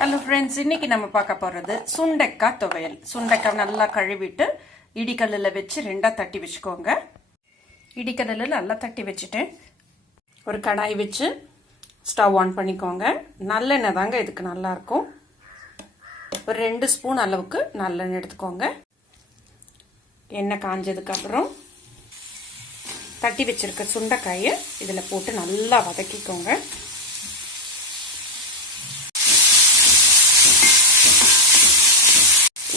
Hello friends இன்னைக்கு நம்ம பார்க்க போகிறது சுண்டைக்காய் துவையல். சுண்டைக்காய் நல்லா கழுவிட்டு இடிக்கல்லில் வச்சு ரெண்டாக தட்டி வச்சுக்கோங்க. இடிக்கல்லில் நல்லா தட்டி வச்சுட்டேன் ஒரு கடாய் வச்சு ஸ்டவ் ஆன் பண்ணிக்கோங்க. நல்லெண்ணெய் தாங்க இதுக்கு நல்லாயிருக்கும் ஒரு ரெண்டு ஸ்பூன் அளவுக்கு நல்லெண்ணெய் எடுத்துக்கோங்க. எண்ணெய் காஞ்சதுக்கப்புறம் தட்டி வச்சிருக்க சுண்டைக்காயை இதில் போட்டு நல்லா வதக்கிக்கோங்க.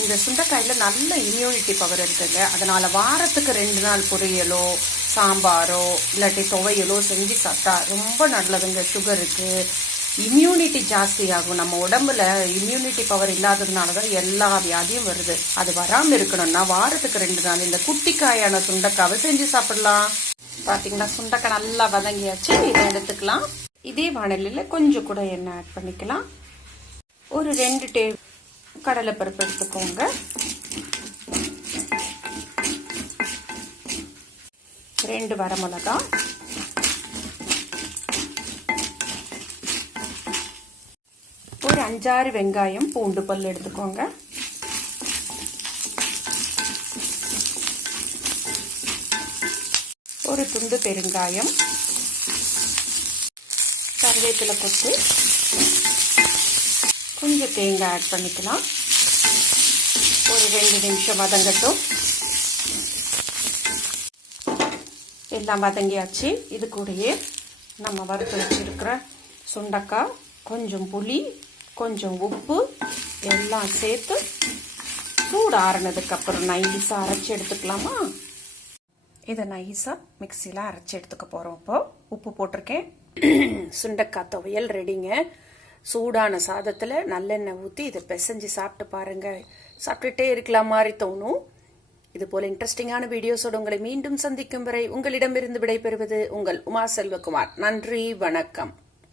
இந்த சுண்டைக்காயில் நல்ல இம்யூனிட்டி பவர் இருக்குங்க. அதனால் வாரத்துக்கு ரெண்டு நாள் பொரியலோ சாம்பாரோ இல்லாட்டி துவையலோ செஞ்சு சாப்பிட்டா ரொம்ப நல்லதுங்க. சுகருக்கு இம்யூனிட்டி ஜாஸ்தியாகும். நம்ம உடம்புல இம்யூனிட்டி பவர் இல்லாததுனால தான் எல்லா வியாதியும் வருது. அது வராமல் இருக்கணும்னா வாரத்துக்கு ரெண்டு நாள் இந்த குட்டிக்காயான சுண்டைக்காவை செஞ்சு சாப்பிடலாம். பார்த்தீங்களா சுண்டைக்காய் நல்லா வதங்கியாச்சு. இதை எடுத்துக்கலாம். இதே வானிலையில் கொஞ்சம் கூட எண்ணெய் ஆட் பண்ணிக்கலாம். ஒரு ரெண்டு டே கடலைப்பருப்பு எடுத்துக்கோங்க. ரெண்டு வரமிளகா. ஒரு அஞ்சாறு வெங்காயம் பூண்டு பல் எடுத்துக்கோங்க. ஒரு துண்டு பெருங்காயம். கருவேப்பிலை கொத்து. கொஞ்சம் தேங்காய் ஆட் பண்ணிக்கலாம். ஒரு ரெண்டு நிமிஷம் வதங்கட்டும். எல்லாம் வதங்கியாச்சு. இது கூடயே நம்ம வறுத்து வச்சிருக்கிற சுண்டக்காய் கொஞ்சம் புளி கொஞ்சம் உப்பு எல்லாம் சேர்த்து சூடு ஆறுனதுக்கப்புறம் நைஸாக அரைச்சி எடுத்துக்கலாமா? இதை நைஸாக மிக்சியில் அரைச்சி எடுத்துக்க போகிறோம் இப்போ. உப்பு போட்டிருக்கேன். சுண்டக்காய் துவையல் ரெடிங்க சூடான சாதத்தில் நல்லெண்ணெய் ஊற்றி இதை பிசைஞ்சு சாப்பிட்டு பாருங்கள் சாப்பிட்டுட்டே இருக்கலாம் மாதிரி தோணும். இது போல இன்ட்ரெஸ்டிங்கான வீடியோஸோடு உங்களை மீண்டும் சந்திக்கும் வரை உங்களிடமிருந்து விடைபெறுவது உங்கள் உமா செல்வகுமார். நன்றி வணக்கம்.